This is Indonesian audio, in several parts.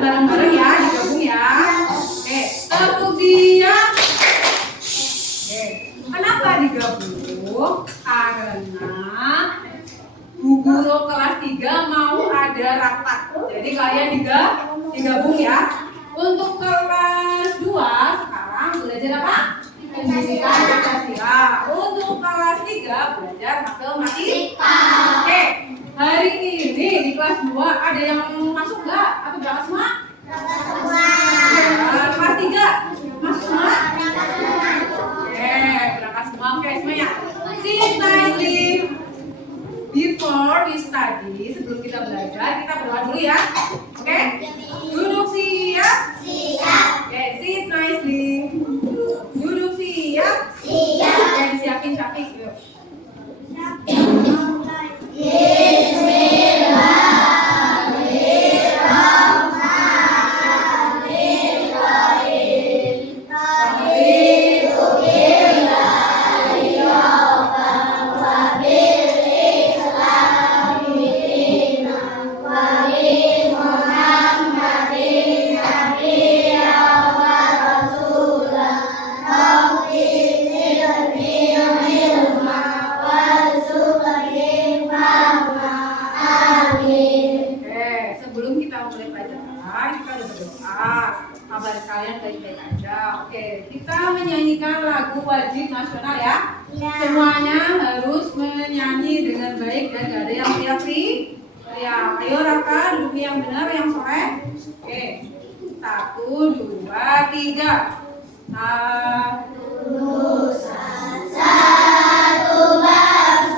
bareng-bareng ya, digabung ya. Oke, kemudian kenapa digabung? Karena Bu Guru kelas 3 mau ada rapat. Jadi kalian digabung ya. Untuk kelas 2 sekarang belajar apa? Pendidikan Pancasila. Untuk kelas 3 belajar matematika. Oke, hari ini di kelas 2 ada yang masuk nggak? Atau berangkat semua? Kelas 3 masuk semua? Berangkat semua. Oke, semuanya. Sit nicely. Before we study, sebelum kita belajar, kita berdoa dulu ya. Oke? Duduk siap. Oke, sit nicely. Duduk siap. Oke, disiapin capik. Yuk. Kabar kalian baik-baik aja. Oke, kita menyanyikan lagu wajib nasional ya. Semuanya harus menyanyi dengan baik dan gak ada yang teriak. Ayo Raka, duduknya yang benar, yang sore. Oke, 1, 2, 3. Satu bangsa.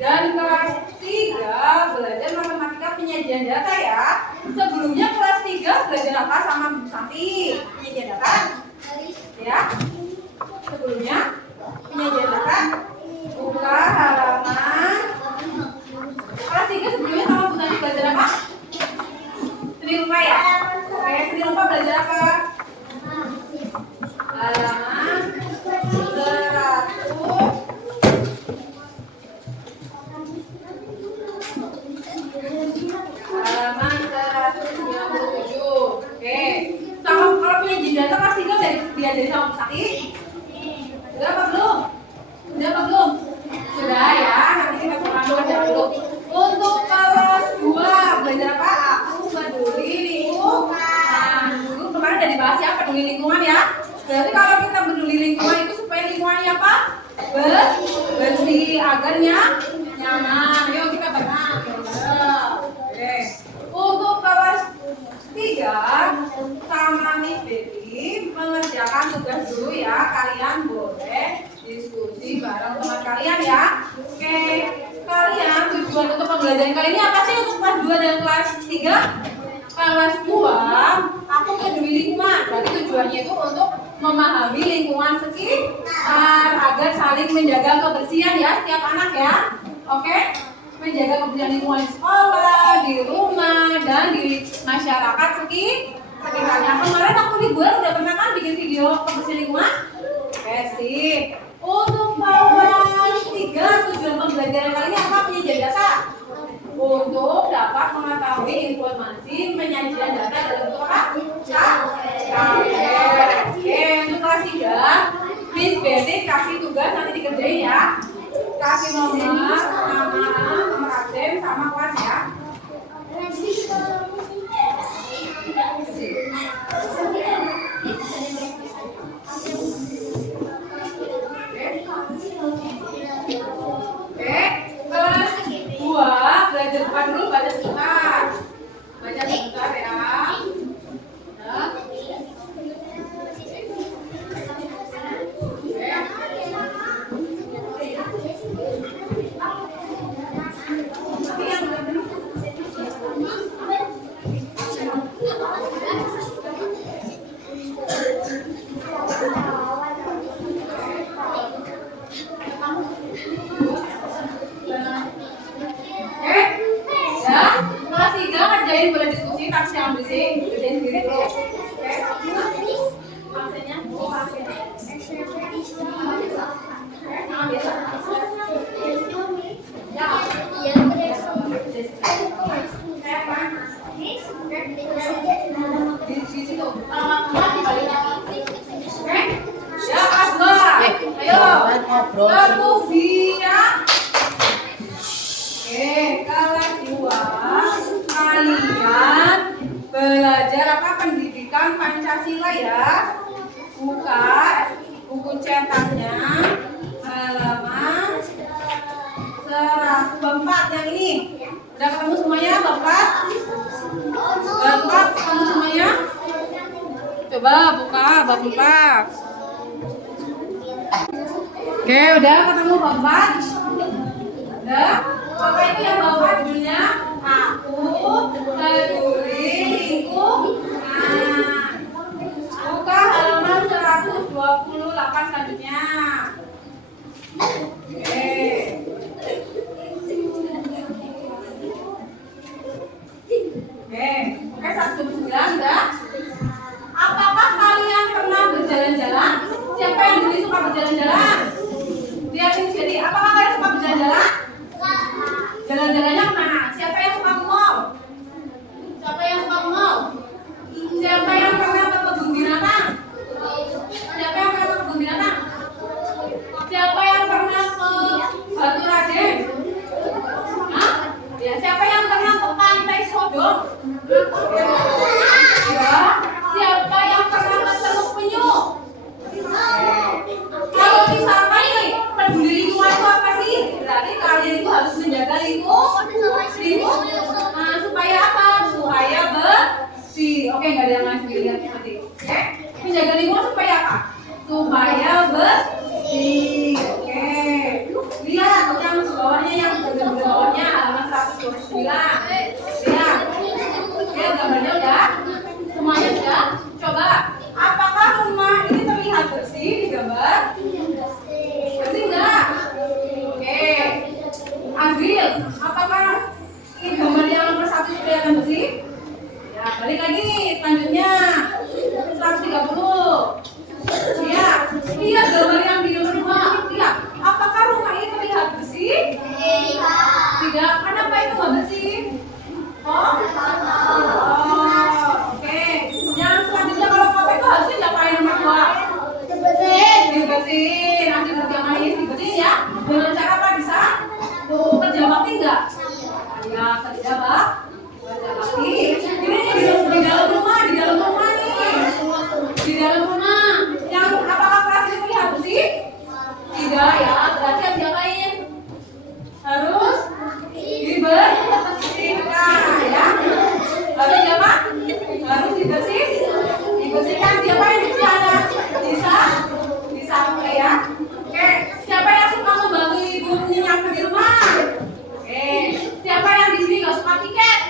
Dan kelas 3 belajar matematika penyajian data ya. Sebelumnya kelas 3 belajar apa sama Bu Santi? Penyajian data? Ya. Sebelumnya penyajian data. Buka halaman. Kelas 3 sebelumnya sama Bu Santi belajar apa? Seni rupa ya? Oke, seni rupa belajar apa? Halaman 100. Halaman 197. Oke. Sama kalau penyajian data kelas 3 udah diajarin sama Bu Sakti? Sudah apa belum? Sudah ya. Nanti kita ulang dulu. Untuk kelas 2 belajar apa? Aku peduli lingkungan. Dulu kemarin udah dibahas ya peduli lingkungan ya. Berarti kalau kita peduli lingkungan itu supaya lingkungannya apa? Bersih agarnya nyaman. Ayo kita berenang. Oke. Untuk kelas 3 sama Miss Betty mengerjakan tugas dulu ya. Kalian boleh diskusi bareng teman kalian ya. Oke. Kalian tujuan untuk pembelajaran kali ini apa sih untuk kelas 2 dan kelas 3? Kelas 2 aku peduli lingkungan. Berarti tujuannya itu untuk memahami lingkungan sekitar agar saling menjaga kebersihan ya setiap anak ya. Oke? Menjaga kebersihan lingkungan di sekolah, di rumah, dan di masyarakat sekitarnya. Kemarin aku liburan udah pernah kan bikin video kebersihan lingkungan? Oke, sip. Untuk kelas 3 tujuan pembelajaran kali ini apa? Penyajian data. Untuk dapat mengetahui informasi penyajian data dalam bentuk apa? Oke, untuk kelas 3 Miss Betty kasih tugas nanti dikerjain ya. Kasih nomor, nama, absen, sama kelas ya. Kelas 2 belajar depan dulu, baca sebentar ya. kemudian kelas 2 kalian belajar apa pendidikan Pancasila ya. Buka buku cetaknya halaman 104 yang ini. Udah ketemu semuanya Bapak? Bapak ketemu semuanya? Coba buka bab 4. Oke, udah ketemu Bapak? Udah? Bapak itu yang bawa judulnya Aku Peduli Lingkungan. Buka halaman 128 selanjutnya. Oke, 129 udah. Apakah kalian pernah berjalan-jalan? Siapa yang dulu suka berjalan-jalan? Lihat ini jadi, apakah kalian suka berjalan-jalan? Jalan-jalannya kemana? Siapa yang suka ke mall? Siapa yang suka ke mall? Siapa yang pernah ke kebun binatang? Siapa yang pernah ke kebun binatang? Siapa yang pernah ke Batu Raden? Hah? Ya, siapa yang pernah ke Pantai Sodong? Ya. Siapa yang pernah ke Teluk Penyu? Kalau misalkan nih, peduli lingkungan itu apa sih? Berarti kalian itu harus menjaga lingkungan. Nah, supaya apa? Supaya bersih. Oke, nggak ada yang lain lihat nanti. Oke, menjaga lingkungan supaya apa? Supaya bersih. Oke, lihat yang bawahnya, yang bawahnya halaman 129. Lihat, lihat gambarnya udah. Semuanya sudah. Coba, apakah rumah ini terlihat bersih di gambar? Bersih enggak? Oke. Azril, apakah ini gambar yang nomor 1 kelihatan bersih? Ya, balik lagi. Selanjutnya 130. Ya, lihat gambar yang di nomor 2. Lihat, apakah rumah ini terlihat bersih? Tidak. Kenapa itu nggak bersih? Oh, oke. Yang selanjutnya kalau kopi itu harusnya diapain nomor 2? Dibersihin. Nanti yang lain dibersihin ya. Dengan cara apa bisa? Tuh, kerja bakti enggak? Ya, kerja bakti. Ini di dalam rumah nih. Di dalam rumah. Yang apakah kelas ini terlihat bersih? Tidak ya. Berarti harus diapain? Harus dibersihkan ya. Harus diapa? Harus dibersihkan. Diapain di sana? Disapu ya. Oke. Siapa yang suka membantu ibu menyapu di rumah? Oke. Siapa yang di sini nggak suka piket?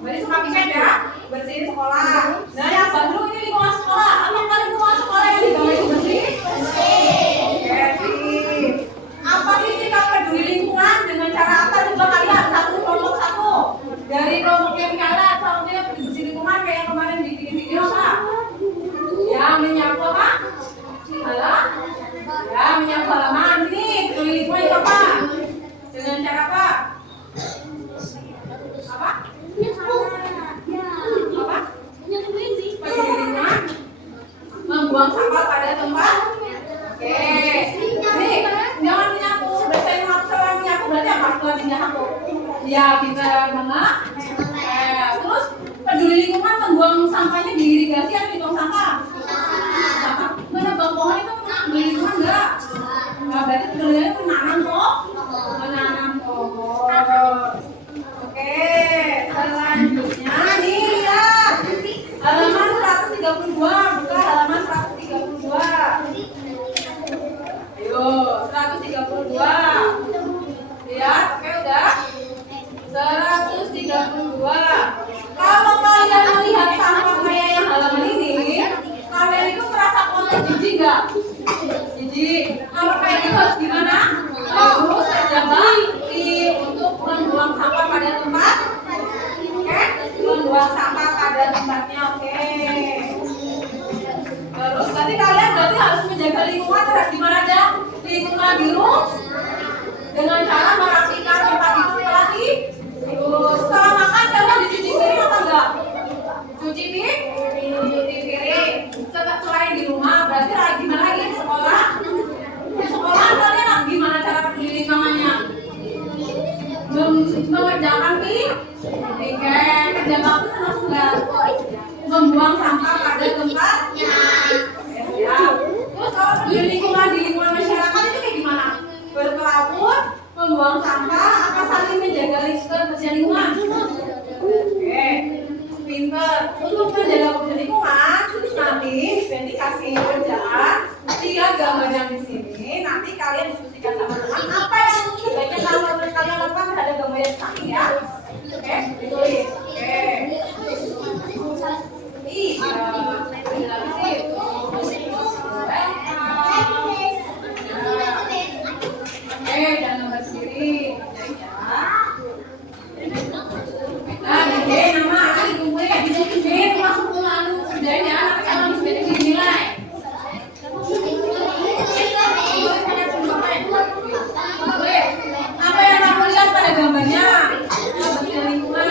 Berarti suka piket ya. Bersihin sekolah. Nah, yang baru ini lingkungan sekolah. Apakah lingkungan sekolah yang dibawa itu bersih? Oke, sih. Apa sih sikap peduli lingkungan? Dengan cara apa? Coba kalian kelompok satu. Dari kelompok yang kala atau dia bersih lingkungan kayak kemarin di video apa? Ya, menyapu apa? Ya, menyapu halaman. Sini, peduli lingkungan itu apa? Dengan cara apa? Apa? Peduli lingkungan. Membuang sampah pada tempat. Oke. Nih, jangan menyapu. Biasanya masalah menyapu berarti apa? Setelah menyapu. Ya, kita terus peduli lingkungan membuang sampahnya di irigasi atau di tong sampah? Menebang pohon itu peduli lingkungan enggak? Nah, berarti peduli lingkungan itu menanam kok. Menanam pohon. Oke, selanjutnya nih lihat. Halaman 132, buka halaman 132. Ayo, 132. Lihat, oke udah. 132. Kalau kalian melihat sampah kayak yang halaman ini, kalian itu merasa kotor jijik nggak? Jijik. Kalau kayak gitu harus gimana? Harus kerja bakti untuk membuang sampah pada tempat. Oke, membuang sampah pada tempatnya. Oke. Terus berarti kalian harus menjaga lingkungan terhadap gimana aja? Lingkungan biru dengan cara merapikan tempat itu setelah setelah makan kalian dicuci piring apa enggak? Cuci piring. Selain di rumah berarti gimana lagi di sekolah? Di sekolah mengerjakan piket. Kerja bakti termasuk nggak? Membuang sampah pada tempatnya. Ya. Terus kalau di lingkungan masyarakat itu kayak gimana? Berpelaut, membuang sampah, apa saling menjaga kebersihan lingkungan? Oke, pinter. Untuk menjaga kebersihan lingkungan, nanti Benny kasih kerjaan 3 gambar yang di sini. Nanti kalian diskusikan sama teman apa yang sebaiknya kalian lakukan terhadap gambar yang samping ya. Oke, ditulis. Oke. Iya. Oke, dan nomor sendiri. Nah, ini nama ditungguin, masuk ke lalu kerjain ya. Nanti kalau harus beda dinilai. Apa yang kamu lihat pada gambarnya? Kebersihan lingkungan.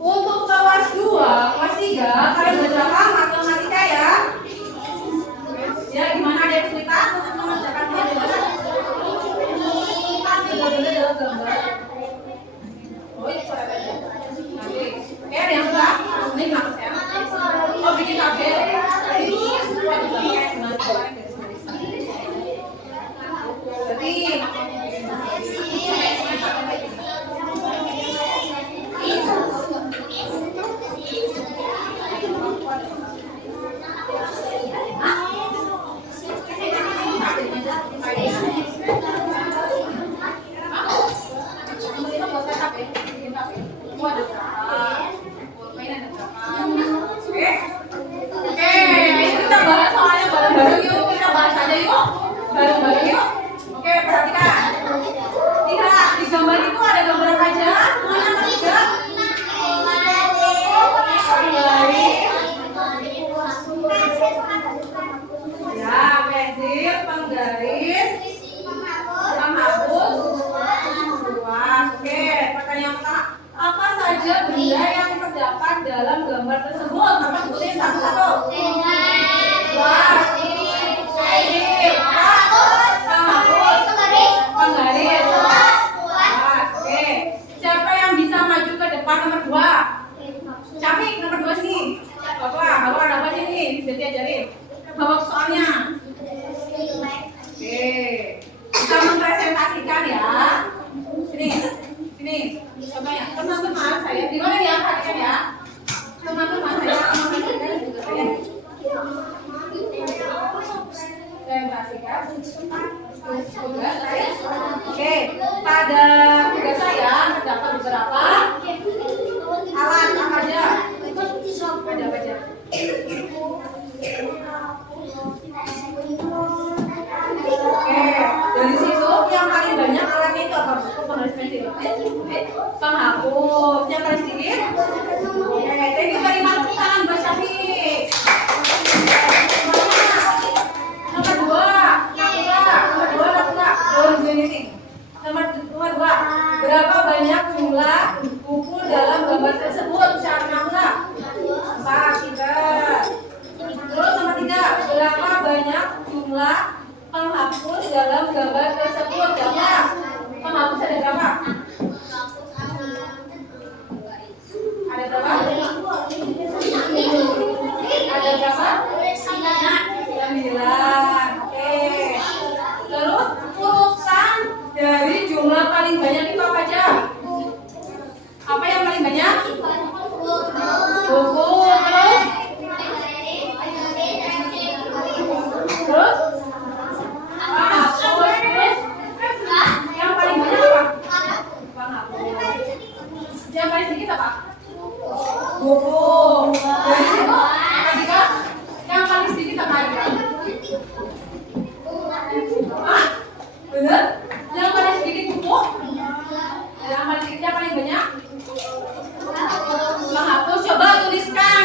Untuk kelas 2, kelas 3, kalian berapa matematika ya? Ya, gimana ada yang cerita untuk mengerjakan pelajaran? Dalam gambar. Oh, ini suara aja. Nanti. Oke, ada yang enggak? Ini maksudnya. Oh, bikin tabel. Bareng-bareng yuk. Oke, perhatikan. Lihat, di gambar itu ada gambar apa aja? Semuanya apa tiga? Ya, pensil, penggaris, penghapus, luas. Oke, pertanyaan yang pertama. Apa saja benda yang terdapat dalam gambar tersebut? Apa sebutin satu-satu? Luas. Penggaris. Oke. Siapa yang bisa maju ke depan nomor 2? Syafiq nomor 2 sini. Bawa ada apa sini? Bisa diajarin. Bawa soalnya. Oke. Kita mempresentasikan ya. Sini. Coba ya. Teman-teman saya. Di mana ya? Perhatikan ya. Teman-teman saya mempresentasikan juga saya. Saya perhatikan. Oke, pada tugas saya terdapat beberapa alat apa aja? Ada apa aja? Oke, dari situ yang paling banyak alatnya itu apa? Penggaris pensil, penghapus. Yang paling sedikit? Oke, jadi kita terima tepuk tangan buat Syafiq. Nomor 2, berapa banyak jumlah buku dalam gambar tersebut? Cara kamu 4. Terus nomor 3, berapa banyak jumlah penghapus dalam gambar tersebut? Berapa? Penghapus ada berapa? Ada berapa? Ada berapa? 9. Oke. Terus urutan dari jumlah paling banyak itu apa aja? Apa yang paling banyak? Buku. Terus? Penghapus. Terus? Yang paling banyak apa? Penghapus. Yang paling sedikit apa? Buku. Dari situ ketiga, yang paling sedikit apa aja? Bener? Yang paling sedikit buku? Yang paling sedikit, yang paling banyak? Menghapus. Coba tuliskan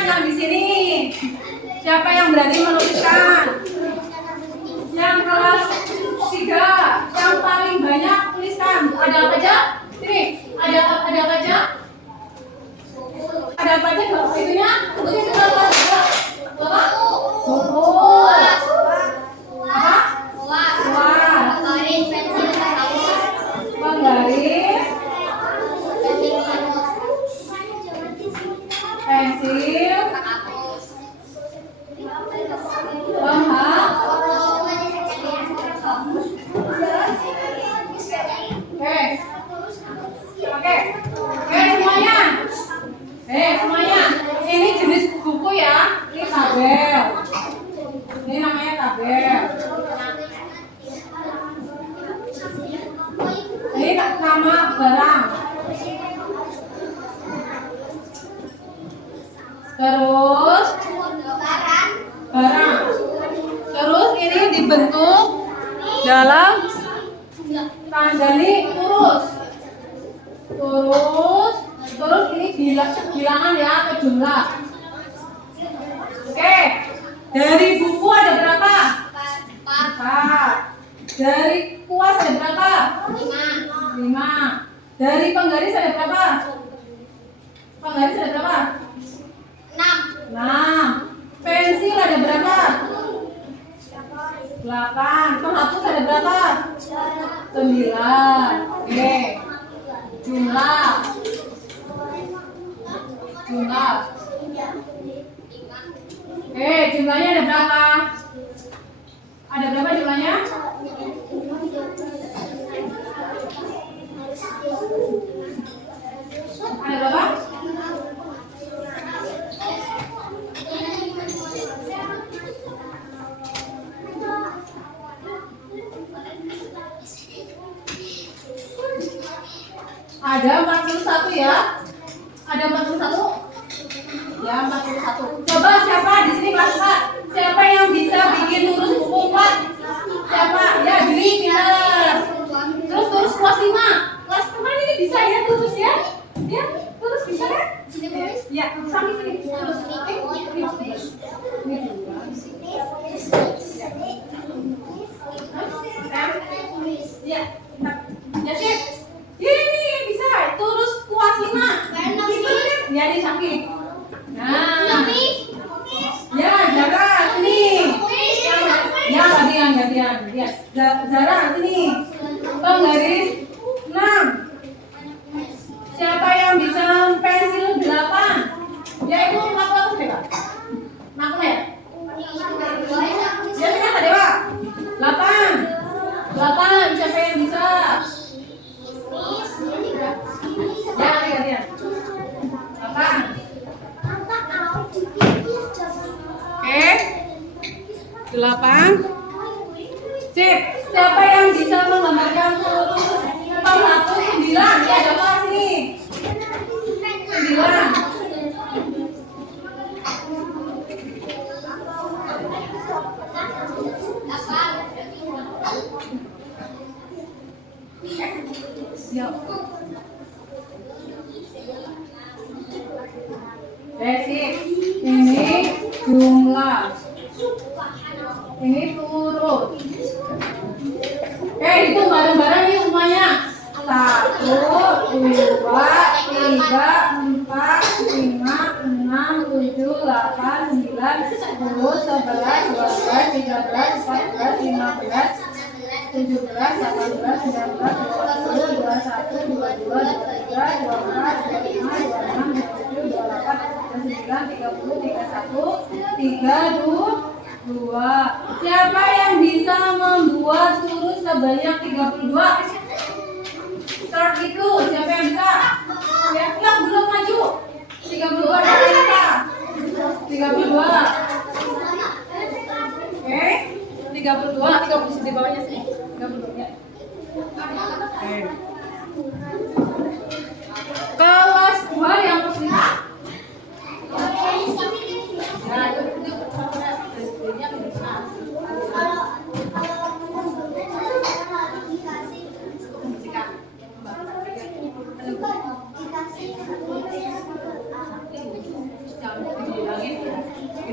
Siapa yang berani menuliskan? Yang kelas 3, yang paling banyak tuliskan. Ada apa aja? Sini, ada apa aja? Ada apa aja? Itunya, tentunya kita kelas 2. Apa? Buku. Apa? Penggaris. Pensil. Penghap. Oke, semuanya. Semuanya. Ini jenis buku ya. Ini tabel. Ini namanya tabel. Ini nama barang. Terus barang. Terus ini dibentuk dalam tanda nih terus ini bilangan ya atau jumlah. Oke, dari buku ada berapa? 4. Dari kuas ada berapa? 5. Dari penggaris ada berapa? Penggaris ada berapa? 6. Pensil ada berapa? 8. Penghapus ada berapa? 9. Oke. Jumlah. Jumlahnya ada berapa? Ada berapa jumlahnya? Ada berapa? Ada 41 ya? Ada 41? Ya, 41. Coba siapa di sini kelas 4? Siapa yang bisa bikin lurus buku 4? Siapa? Ya, Dwi, pintar. Terus kelas 5. Kelas kemarin ini bisa ya lurus ya? Ya, terus bisa kan? Ya, sampai sini. Terus. Ya, ya sih. Ini bisa. Terus kuas 5. Ya, di samping. Nah. Ya, Zara sini. Ya, gantian. Ya, Zara sini. Penggaris 6. Siapa yang bisa pensil 8? Ya, itu ngaku deh, Pak. Ngaku ya? Ya, kita Dewa. 8. Siapa yang bisa? Ya, gantian. 8. Oke. 8. Sip. Siapa yang bisa menggambarkan lurus penghapus 9? Ya, coba sini. 9. Yuk. Sip. Ini jumlah. Ini turut. Hitung bareng-bareng nih semuanya. 1, 2, 3, 4, 5, 6, 7, 8, 9, 10, 11, 12, 13, 14, 15, 17, 18, 19, 20, 21, 22, 23, 24, 25, 26, 27, 28, 29, 30, 31, 32. Siapa yang bisa membuat huruf sebanyak 32? Start itu. Siapa yang bisa? Ya, belum maju. 32 dari kita. 32. Oke. 32 di bawahnya sih. 32 ya. Oke. Kelas 2 yang posisi. Nah, itu presidennya bisa. jangan dibilangin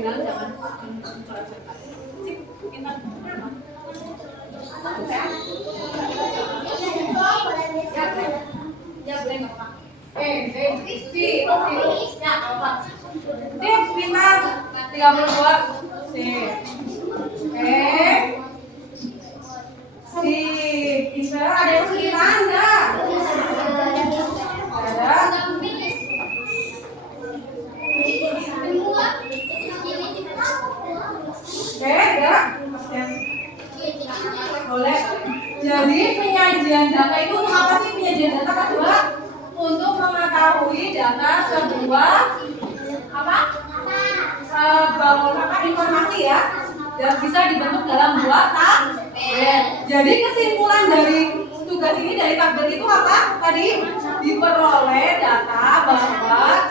jangan sip kita ya boleh nggak apa ya apa tips pintar 32 Ismail ada yang kesulitan nggak? Ada. Ya. Boleh. Jadi penyajian data itu untuk apa sih? Penyajian data kedua untuk mengetahui data sebuah apa? Bangun informasi ya, dan bisa dibentuk dalam dua tabel. Jadi kesimpulan dari tugas ini dari tabel itu apa? Tadi diperoleh data bahwa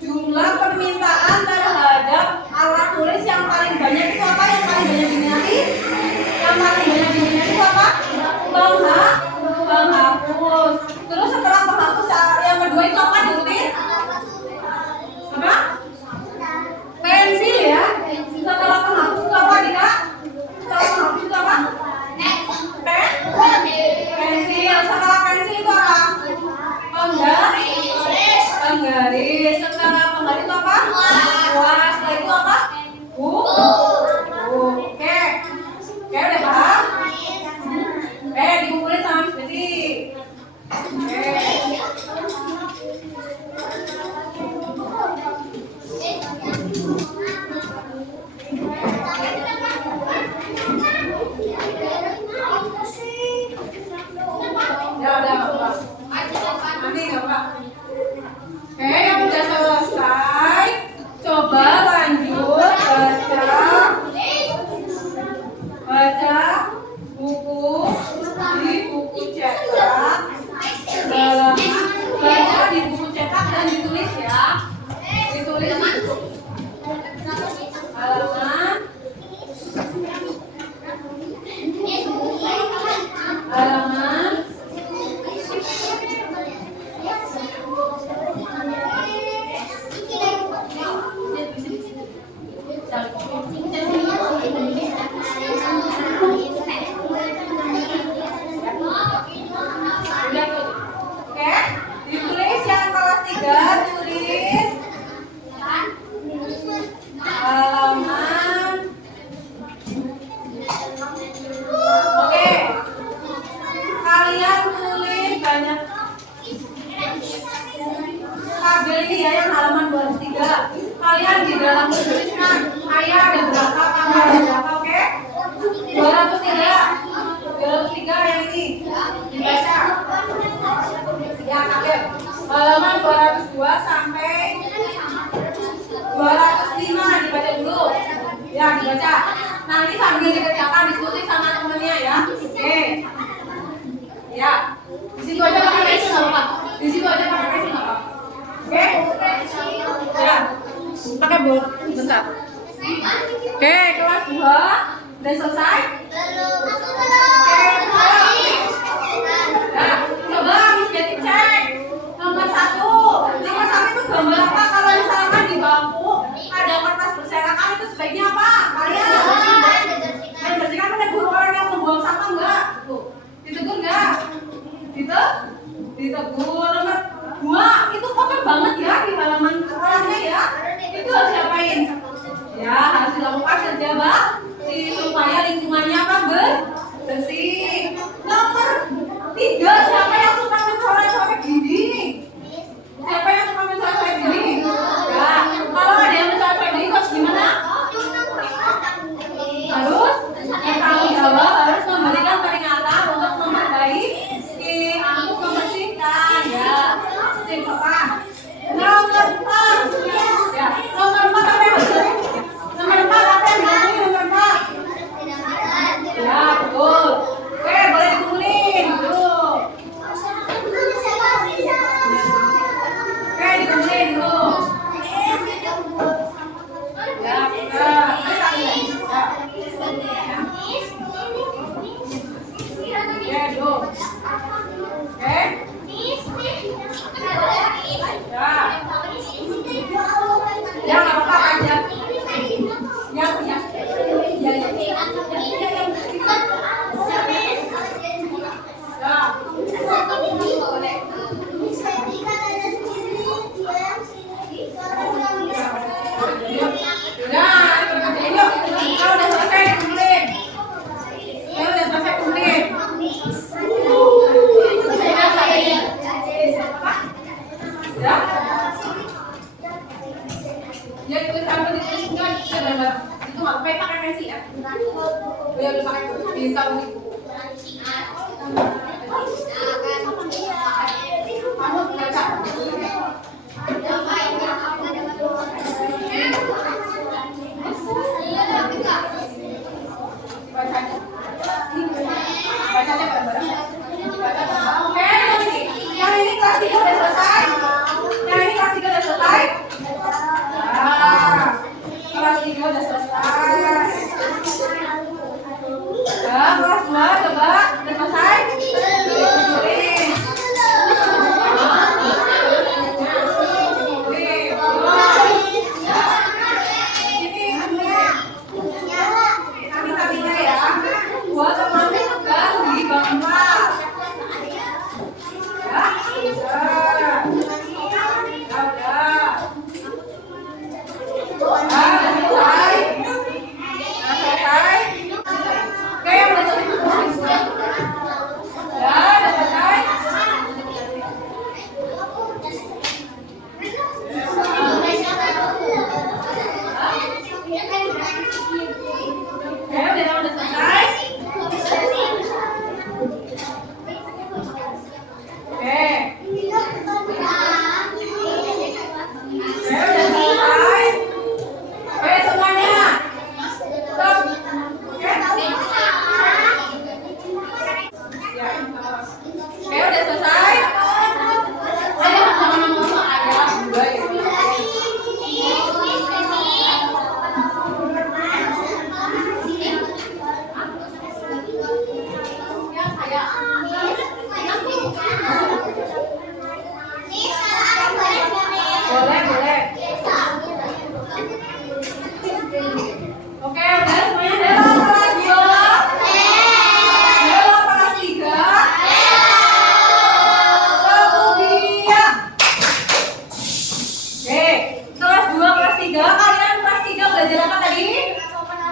jumlah permintaan terhadap alat tulis yang paling banyak itu apa? Yang paling banyak diminati? Yang paling banyak diminati itu apa? Penghapus. Terus setelah penghapus yang kedua itu apa diurutin? Apa? Pensil ya. Setelah penghapus itu apa Dika? Setelah penghapus itu apa? Pensil. Setelah pensil itu apa? Penggaris. Setelah penggaris itu apa? Kuas. Setelah itu apa? Oke. Oke udah paham? Dikumpulin sama Miss Besi. Yang udah selesai, coba lanjut baca buku di buku cetak baca di buku cetak dan ditulis ya, ditulis halaman ditulis yang kelas 3 tulis halaman. Oke, kalian tulis banyak tabel ini ya yang halaman 23. Kalian di dalam tuliskan saya ada berapa, kamu ada berapa, oke? 203 yang ini dibaca ya tabel halaman 202 sampai 205 dibaca dulu ya, dibaca nanti sambil dikerjakan diskusi sama temennya ya. Oke ya, di situ aja pakai pensil nggak apa-apa, di situ aja pakai pensil nggak apa-apa. Oke ya, pakai bold bentar. Oke, kelas 2 udah selesai. Nah, coba Miss Betty cek nomor 1. Nomor 1 itu gambar apa? Kalau misalkan di bangku ada kertas berserakan itu sebaiknya apa? Kalian bersihkan. Ada guru orang yang membuang sampah enggak? Tuh, ditegur enggak? Ditegur. Nomor 2 itu kotor banget ya di halaman sekolahnya ya. Itu harus diapain? Ya, harus dilakukan kerja bakti supaya lingkungannya apa? Bersih. Nomor 3, siapa yang suka mencoret-coret gini? Siapa yang suka mencoret-coret gini? Ya, kalau ada yang mencoret-coret gini harus gimana? Harus bertanggung jawab, harus memberikan peringatan untuk memperbaiki, untuk membersihkan ya. Nomor 4 ya, nomor 4 apa yang harus? Nomor 4 apa yang dilakukan? Nomor 4 3 udah selesai? Yang ini kelas 3 udah selesai? Nah, kelas 3 udah selesai. Ya, kelas 2 coba udah selesai?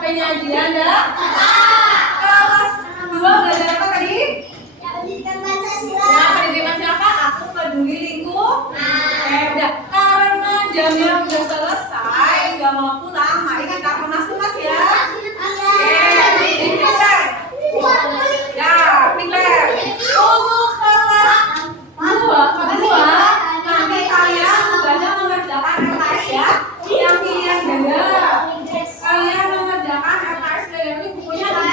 Penyajian dah. Kelas 2 belajar apa tadi? Pendidikan Pancasila. Ya, pendidikan siapa? Aku peduli lingkungan. Udah. Karena jamnya udah selesai, udah mau pulang, mari kita kemas-kemas ya. Pinter. Ya, pinter. Untuk kelas 2 kedua, nanti kalian tugasnya mengerjakan LKS ya. Yang pilihan ganda. Kalian mengerjakan LKS dari ini bukunya ada.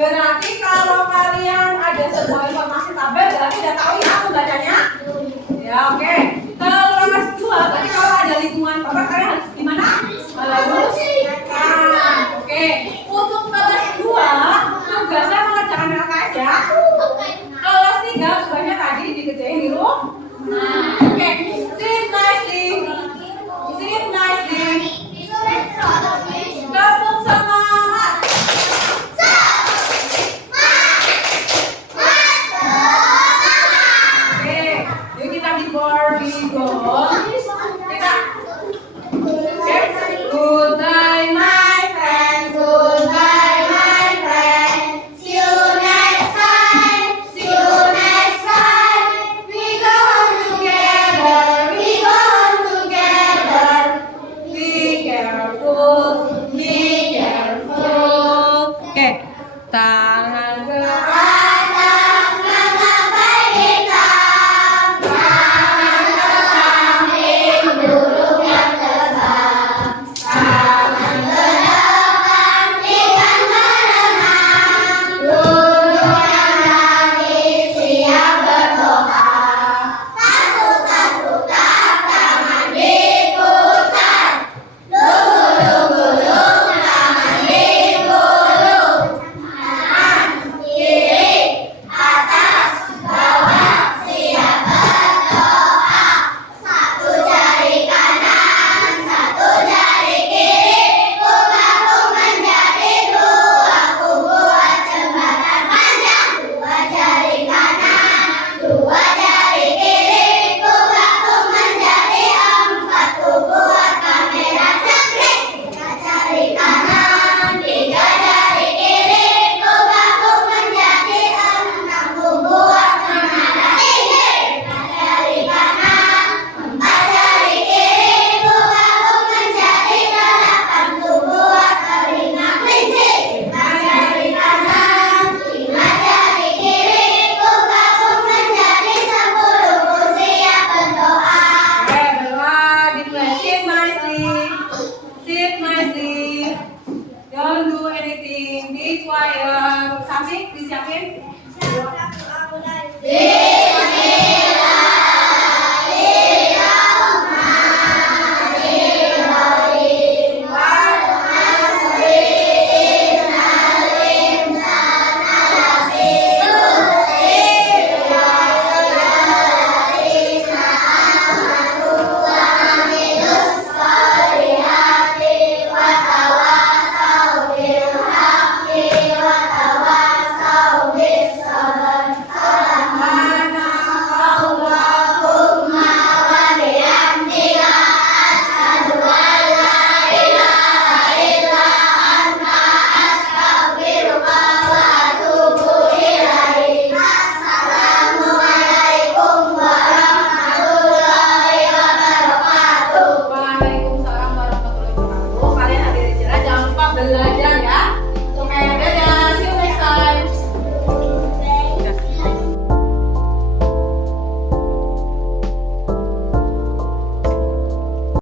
Berarti kalau kalian ada sebuah informasi tabel berarti udah tahu ya aku bacanya. Ya oke. Kalau kelas 2 berarti kalau ada lingkungan bapak kalian harus gimana? Harus oke. Untuk kelas 2 tugasnya mengerjakan LKS ya.